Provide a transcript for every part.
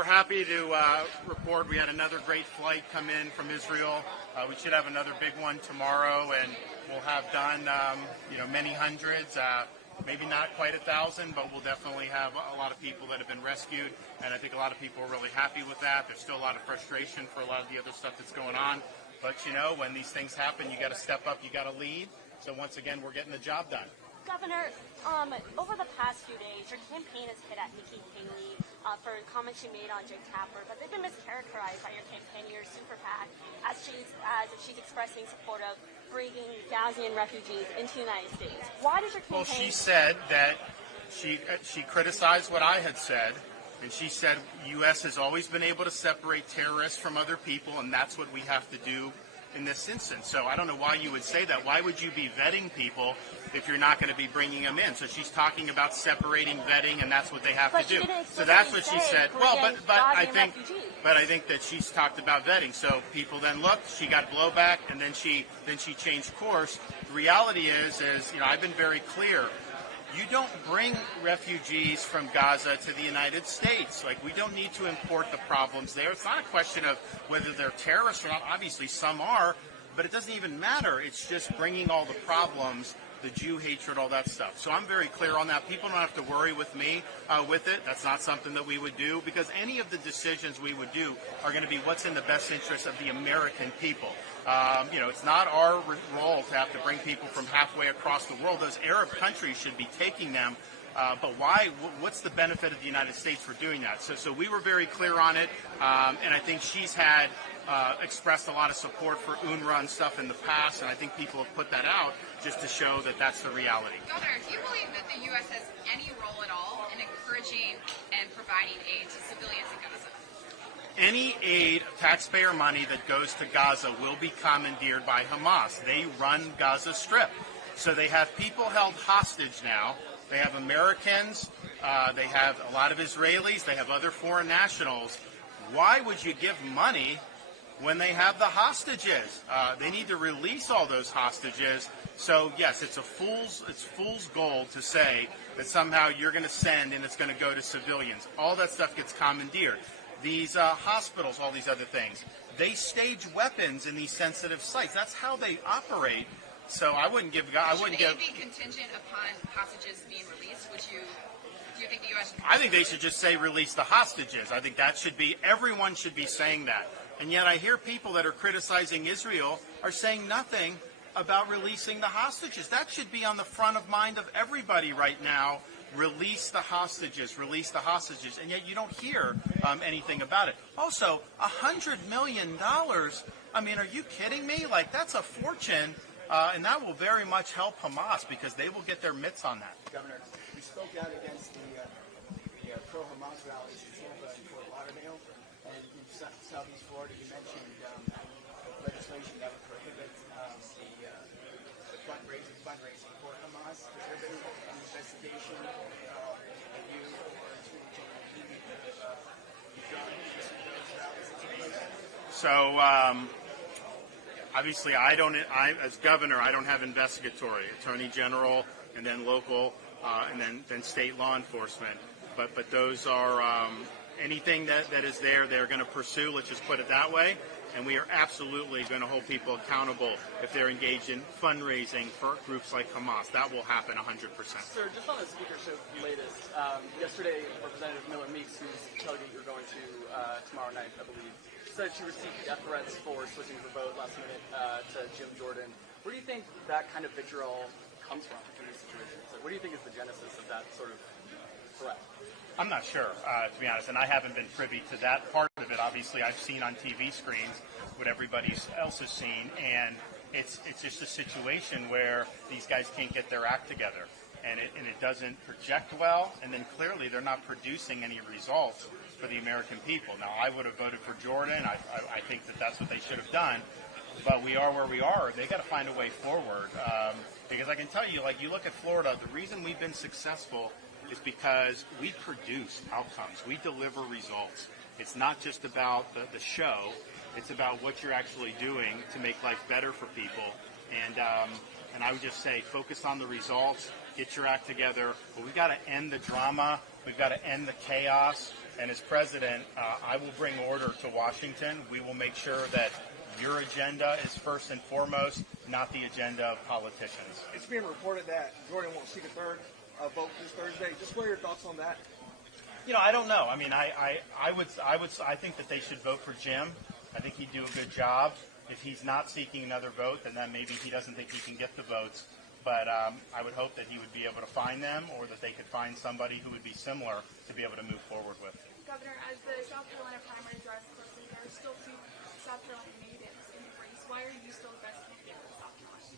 we're happy to report we had another great flight come in from Israel. We should have another big one tomorrow, and we'll have done, many hundreds. Maybe not quite 1,000, but we'll definitely have a lot of people that have been rescued, and I think a lot of people are really happy with that. There's still a lot of frustration for a lot of the other stuff that's going on, but when these things happen, you got to step up, you got to lead. So once again, we're getting the job done. Governor, over the past few days, your campaign has hit at Nikki Haley for comments she made on Jake Tapper, but they've been mischaracterized by your campaign, your super PAC, as if she's expressing support of bringing Gazian refugees into the United States. Why does your campaign... Well, she said that she criticized what I had said, and she said U.S. has always been able to separate terrorists from other people, and that's what we have to do in this instance. So I don't know why you would say that. Why would you be vetting people if you're not going to be bringing them in? So she's talking about separating, vetting, and that's what they have to do. So that's what she said. Well, but I think that she's talked about vetting. So people then looked, she got blowback, and then she changed course. The reality is I've been very clear. You don't bring refugees from Gaza to the United States. We don't need to import the problems there. It's not a question of whether they're terrorists or not. Obviously, some are, but it doesn't even matter. It's just bringing all the problems, the Jew hatred, all that stuff. So I'm very clear on that. People don't have to worry with me with it. That's not something that we would do, because any of the decisions we would do are going to be what's in the best interest of the American people. It's not our role to have to bring people from halfway across the world. Those Arab countries should be taking them. But why? What's the benefit of the United States for doing that? So we were very clear on it, and I think she's had expressed a lot of support for UNRWA and stuff in the past, and I think people have put that out just to show that that's the reality. Governor, do you believe that the U.S. has any role at all in encouraging and providing aid to civilians in Gaza? Any aid, taxpayer money that goes to Gaza will be commandeered by Hamas. They run Gaza Strip. So they have people held hostage now. They have Americans. They have a lot of Israelis. They have other foreign nationals. Why would you give money when they have the hostages? They need to release all those hostages. So, yes, it's fool's gold to say that somehow you're going to send and it's going to go to civilians. All that stuff gets commandeered. These hospitals, all these other things, they stage weapons in these sensitive sites. That's how they operate. So I wouldn't give. Should aid be contingent upon hostages being released? Do you think the U.S. I think they should just say release the hostages. I think that should be. Everyone should be saying that. And yet I hear people that are criticizing Israel are saying nothing about releasing the hostages. That should be on the front of mind of everybody right now. Release the hostages, and yet you don't hear anything about it. Also, $100 million. I mean, are you kidding me? That's a fortune, and that will very much help Hamas, because they will get their mitts on that. Governor, you spoke out against the pro-Hamas rallies in Fort Lauderdale, and in Southeast Florida, you mentioned legislation that would prohibit the fundraising for Hamas. Has there been an investigation that you or So obviously, as governor, I don't have investigatory. Attorney General, and then local, and then state law enforcement. But those are anything that is there, they're going to pursue. Let's just put it that way. And we are absolutely going to hold people accountable if they're engaged in fundraising for groups like Hamas. That will happen 100%. Sir, just on the speakership latest, yesterday Representative Miller Meeks, whose tailgate you're going to tomorrow night, I believe, said she received death threats for switching her vote last minute to Jim Jordan. Where do you think that kind of vitriol comes from in these situations? What do you think is the genesis of that sort of threat? I'm not sure, to be honest, and I haven't been privy to that part of it. Obviously, I've seen on TV screens what everybody else has seen, and it's just a situation where these guys can't get their act together, and it doesn't project well, and then clearly they're not producing any results for the American people. Now, I would have voted for Jordan. I think that's what they should have done, but we are where we are. They got to find a way forward, because I can tell you, you look at Florida, the reason we've been successful is because we produce outcomes. We deliver results. It's not just about the show. It's about what you're actually doing to make life better for people. And I would just say focus on the results, get your act together. But we've got to end the drama. We've got to end the chaos. And as president, I will bring order to Washington. We will make sure that your agenda is first and foremost, not the agenda of politicians. It's being reported that Jordan won't seek a third vote this Thursday. Just what are your thoughts on that? I don't know. I mean, I think that they should vote for Jim. I think he'd do a good job. If he's not seeking another vote, then maybe he doesn't think he can get the votes. But I would hope that he would be able to find them, or that they could find somebody who would be similar to be able to move forward with. Governor, as the South Carolina primary drives closely, there are still 2 South Carolina natives in the race. Why are you still the best candidate for South Carolina?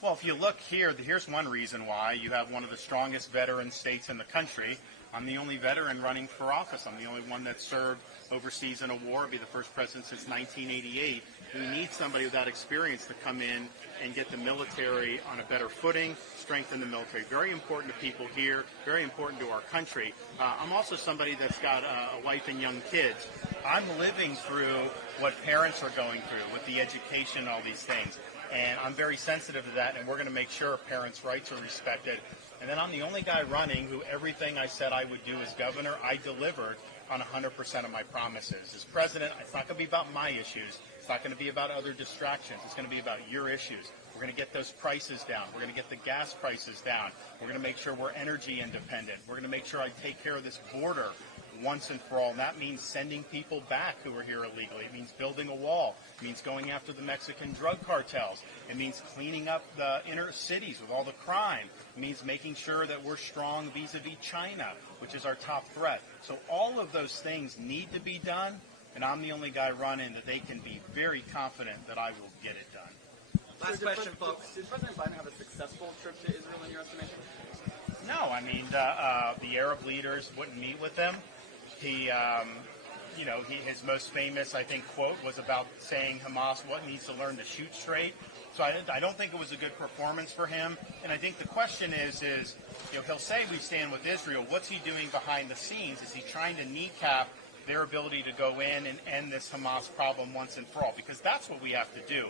Well, if you look here, here's one reason why. You have one of the strongest veteran states in the country. I'm the only veteran running for office. I'm the only one that served overseas in a war. I'll be the first president since 1988. We need somebody with that experience to come in and get the military on a better footing, strengthen the military. Very important to people here, very important to our country. I'm also somebody that's got a wife and young kids. I'm living through what parents are going through with the education and all these things. And I'm very sensitive to that, and we're going to make sure parents' rights are respected. And then I'm the only guy running who everything I said I would do as governor, I delivered on 100% of my promises. As president, it's not going to be about my issues. It's not going to be about other distractions. It's going to be about your issues. We're going to get those prices down. We're going to get the gas prices down. We're going to make sure we're energy independent. We're going to make sure I take care of this border once and for all. And that means sending people back who are here illegally. It means building a wall. It means going after the Mexican drug cartels. It means cleaning up the inner cities with all the crime. It means making sure that we're strong vis-a-vis China, which is our top threat. So all of those things need to be done, and I'm the only guy running that they can be very confident that I will get it done. Last question, folks. Did President Biden have a successful trip to Israel in your estimation? No, I mean, the Arab leaders wouldn't meet with him. His most famous, I think, quote was about saying Hamas needs to learn to shoot straight. So I don't think it was a good performance for him. And I think the question is he'll say we stand with Israel. What's he doing behind the scenes? Is he trying to kneecap their ability to go in and end this Hamas problem once and for all? Because that's what we have to do.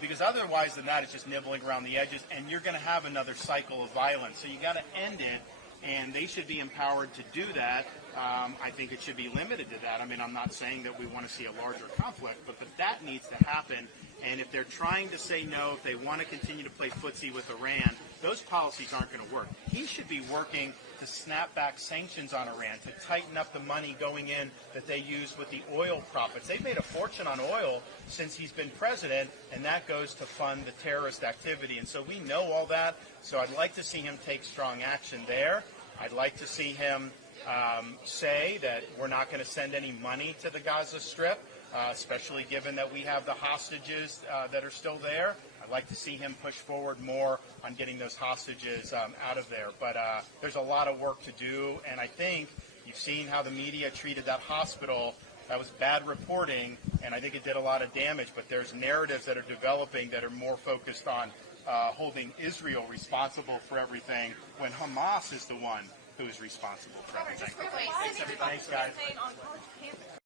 Because otherwise than that, it's just nibbling around the edges, and you're going to have another cycle of violence. So you got to end it, and they should be empowered to do that. I think it should be limited to that. I mean, I'm not saying that we want to see a larger conflict, but that needs to happen. And if they're trying to say no, if they want to continue to play footsie with Iran, those policies aren't going to work. He should be working to snap back sanctions on Iran, to tighten up the money going in that they use with the oil profits. They've made a fortune on oil since he's been president, and that goes to fund the terrorist activity. And so we know all that. So I'd like to see him take strong action there. I'd like to see him say that we're not going to send any money to the Gaza Strip, especially given that we have the hostages that are still there. I'd like to see him push forward more on getting those hostages out of there. But there's a lot of work to do, and I think you've seen how the media treated that hospital. That was bad reporting, and I think it did a lot of damage. But there's narratives that are developing that are more focused on holding Israel responsible for everything, when Hamas is the one who is responsible for everything. Just quickly, Thanks, everybody. Thanks, guys.